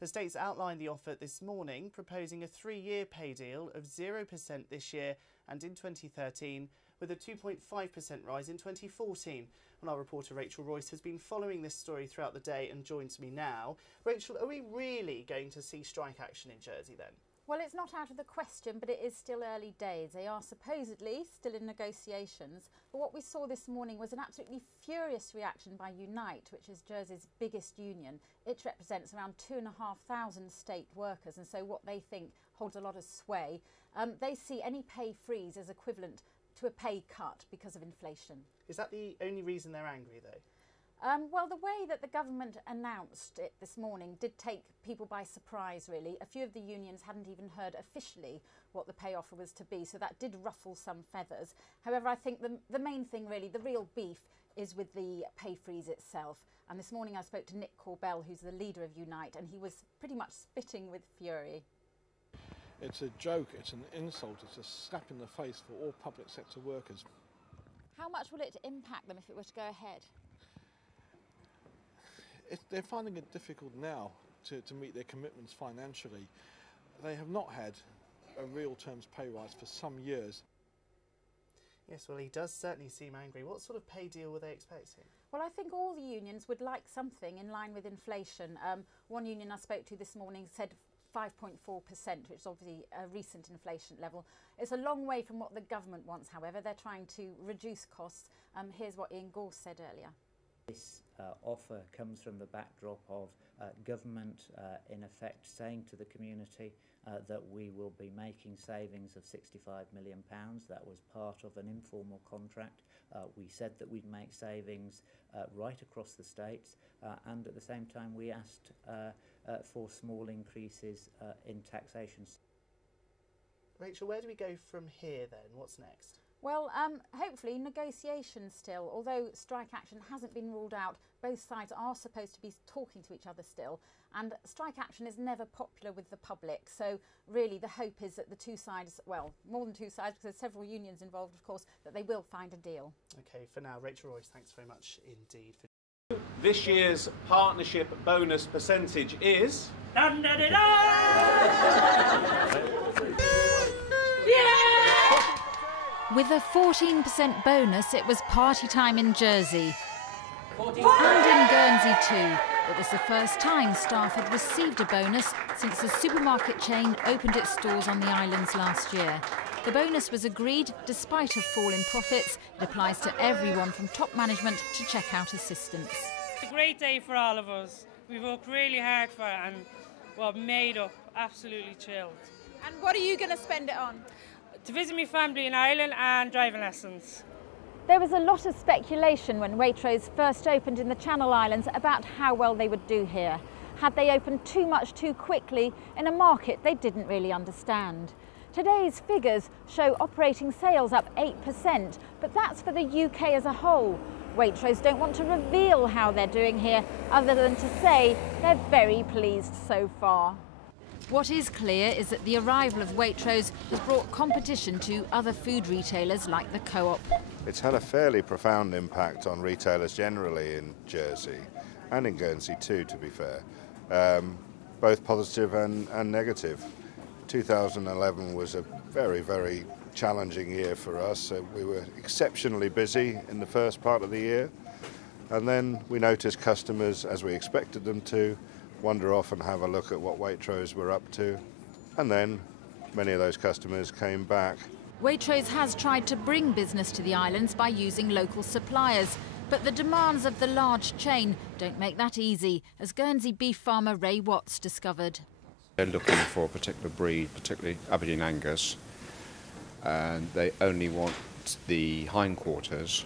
The states outlined the offer this morning, proposing a 3-year pay deal of 0% this year and in 2013, with a 2.5% rise in 2014. And our reporter Rachel Royce has been following this story throughout the day and joins me now. Rachel, are we really going to see strike action in Jersey then? Well, it's not out of the question, but it is still early days. They are supposedly still in negotiations. But what we saw this morning was an absolutely furious reaction by Unite, which is Jersey's biggest union. It represents around 2,500 state workers, and so what they think holds a lot of sway. They see any pay freeze as equivalent to a pay cut because of inflation. Is that the only reason they're angry, though? Well, the way that the government announced it this morning did take people by surprise, really. A few of the unions hadn't even heard officially what the pay offer was to be, so that did ruffle some feathers. However, I think the main thing, really, the real beef is with the pay freeze itself. And this morning I spoke to Nick Corbell, who's the leader of Unite, and he was pretty much spitting with fury. It's a joke, it's an insult, it's a slap in the face for all public sector workers. How much will it impact them if it were to go ahead? They're finding it difficult now to meet their commitments financially. They have not had a real terms pay rise for some years. Yes, well, he does certainly seem angry. What sort of pay deal were they expecting? Well, I think all the unions would like something in line with inflation. One union I spoke to this morning said 5.4%, which is obviously a recent inflation level. It's a long way from what the government wants, however. They're trying to reduce costs. Here's what Ian Gorse said earlier. This offer comes from the backdrop of government in effect saying to the community that we will be making savings of £65 million. That was part of an informal contract. We said that we'd make savings right across the states, and at the same time we asked for small increases in taxation. Rachel, where do we go from here then? What's next? Well, hopefully negotiations still. Although strike action hasn't been ruled out, both sides are supposed to be talking to each other still. And strike action is never popular with the public. So really the hope is that the two sides, well, more than two sides, because there's several unions involved, of course, that they will find a deal. OK, for now, Rachel Royce, thanks very much indeed. This year's partnership bonus percentage is... With a 14% bonus, it was party time in Jersey. And in Guernsey too. It was the first time staff had received a bonus since the supermarket chain opened its stores on the islands last year. The bonus was agreed despite a fall in profits. It applies to everyone from top management to checkout assistants. It's a great day for all of us. We've worked really hard for it and, well, made up, absolutely chilled. And what are you going to spend it on? To visit my family in Ireland and driving lessons. There was a lot of speculation when Waitrose first opened in the Channel Islands about how well they would do here. Had they opened too much too quickly in a market they didn't really understand? Today's figures show operating sales up 8%, but that's for the UK as a whole. Waitrose don't want to reveal how they're doing here, other than to say they're very pleased so far. What is clear is that the arrival of Waitrose has brought competition to other food retailers like the Co-op. It's had a fairly profound impact on retailers generally in Jersey and in Guernsey too, to be fair, both positive and negative. 2011 was a very, very challenging year for us. We were exceptionally busy in the first part of the year, and then we noticed customers, as we expected them to, wander off and have a look at what Waitrose were up to, and then many of those customers came back. Waitrose has tried to bring business to the islands by using local suppliers, but the demands of the large chain don't make that easy, as Guernsey beef farmer Ray Watts discovered. They're looking for a particular breed, particularly Aberdeen Angus, and they only want the hindquarters.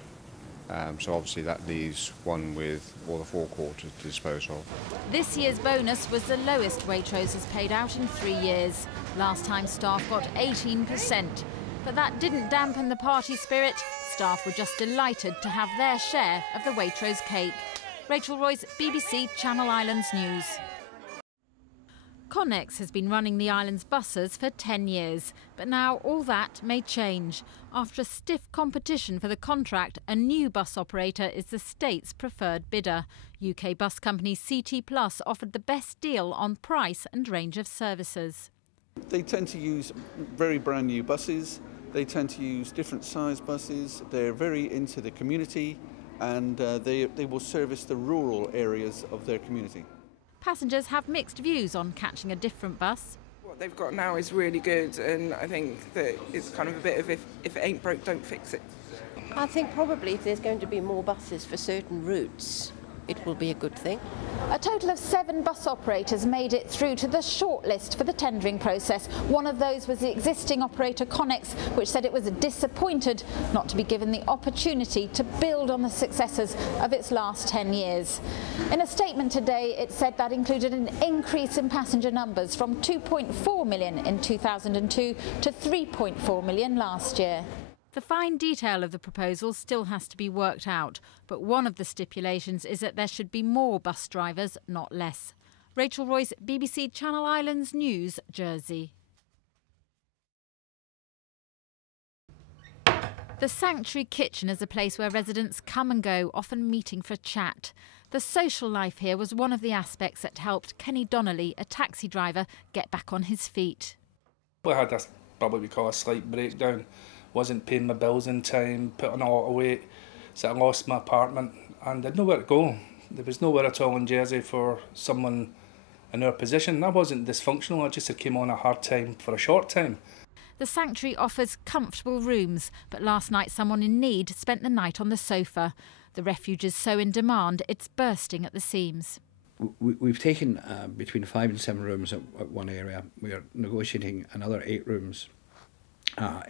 So obviously that leaves one with all the forequarters to dispose of. This year's bonus was the lowest Waitrose has paid out in 3 years. Last time staff got 18%. But that didn't dampen the party spirit. Staff were just delighted to have their share of the Waitrose cake. Rachel Royce, BBC Channel Islands News. Connex has been running the island's buses for 10 years, but now all that may change. After a stiff competition for the contract, a new bus operator is the state's preferred bidder. UK bus company CT Plus offered the best deal on price and range of services. They tend to use very brand new buses, they tend to use different size buses, they're very into the community, and they will service the rural areas of their community. Passengers have mixed views on catching a different bus. What they've got now is really good, and I think that it's kind of a bit of if it ain't broke, don't fix it. I think probably if there's going to be more buses for certain routes, it will be a good thing. A total of 7 bus operators made it through to the shortlist for the tendering process. One of those was the existing operator Connex, which said it was disappointed not to be given the opportunity to build on the successes of its last 10 years. In a statement today, it said that included an increase in passenger numbers from 2.4 million in 2002 to 3.4 million last year. The fine detail of the proposal still has to be worked out, but one of the stipulations is that there should be more bus drivers, not less. Rachel Royce, BBC Channel Islands News, Jersey. The Sanctuary Kitchen is a place where residents come and go, often meeting for a chat. The social life here was one of the aspects that helped Kenny Donnelly, a taxi driver, get back on his feet. I had this, probably we call a slight breakdown. Wasn't paying my bills in time, putting a lot of weight, so I lost my apartment and I had nowhere to go. There was nowhere at all in Jersey for someone in our position. I wasn't dysfunctional, I just had came on a hard time for a short time. The Sanctuary offers comfortable rooms, but last night someone in need spent the night on the sofa. The refuge is so in demand, it's bursting at the seams. We've taken between 5 and 7 rooms at one area. We are negotiating another 8 rooms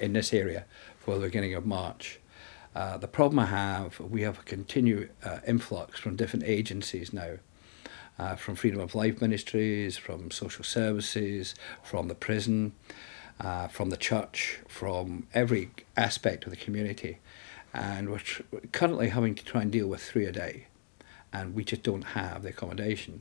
in this area for the beginning of March. The problem I have, we have a continued influx from different agencies now, from Freedom of Life Ministries, from social services, from the prison, from the church, from every aspect of the community. And we're currently having to try and deal with 3 a day, and we just don't have the accommodation.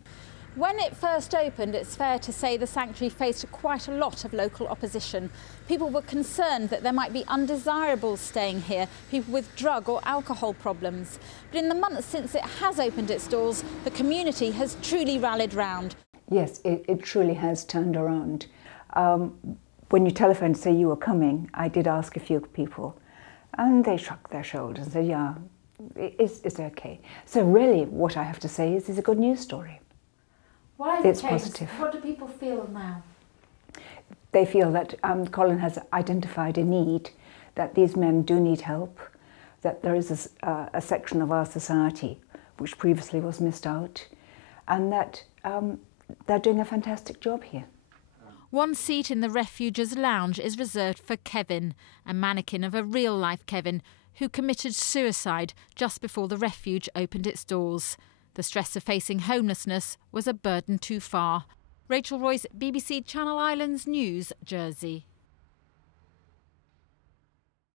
When it first opened, it's fair to say the Sanctuary faced quite a lot of local opposition. People were concerned that there might be undesirables staying here, people with drug or alcohol problems. But in the months since it has opened its doors, the community has truly rallied round. Yes, it truly has turned around. When you telephoned to say you were coming, I did ask a few people, and they shrugged their shoulders and said, yeah, it's okay. So really, what I have to say is it's a good news story. It's positive. What do people feel now? They feel that Colin has identified a need, that these men do need help, that there is a section of our society which previously was missed out, and that they're doing a fantastic job here. One seat in the refugees' lounge is reserved for Kevin, a mannequin of a real-life Kevin who committed suicide just before the refuge opened its doors. The stress of facing homelessness was a burden too far. Rachel Royce, BBC Channel Islands News, Jersey.